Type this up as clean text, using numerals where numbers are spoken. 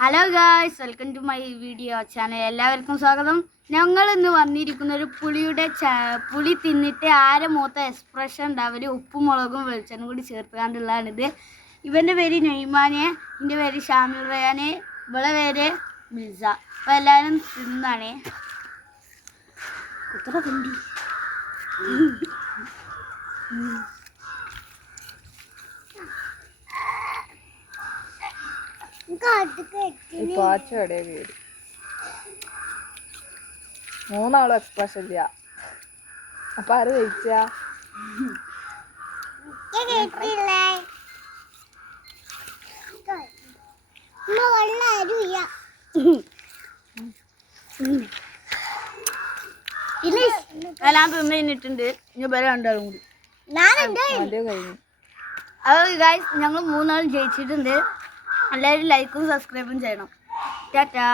Hello guys, welcome to my video channel. എല്ലാവർക്കും സ്വാഗതം. ഞങ്ങൾ ഇന്ന് വന്നിരിക്കുന്ന ഒരു പുളി തിന്നിട്ട് ആരെ മുഖത്തെ എക്സ്പ്രഷൻ ഉണ്ടാവല് ഉപ്പും മുളകും വെളിച്ചെണ്ണ കൂടി ചേർത്തുകൊണ്ടുള്ളതാണിത്. ഇവൻ്റെ പേര് നെയ്മാനെ, എൻ്റെ പേര് ഷാമിൽ റയാന്, ഇവളെ പേര് മിൽസ. അപ്പോൾ എല്ലാവരും തിന്നാണേ. മൂന്നാളും എക്സ്പ്രഷൻ ഇല്ല. അപ്പൊ ആര് ജയിച്ച? എല്ലാം തിന്നിട്ടുണ്ട്. ഇനി വരെ രണ്ടാളും കൂടി കഴിഞ്ഞു. അപ്പോൾ ഗായ്സ്, ഞങ്ങൾ മൂന്നാളും ജയിച്ചിട്ടുണ്ട്. എല്ലാവരും ലൈക്കും സബ്സ്ക്രൈബും ചെയ്യണം. ടാറ്റാ.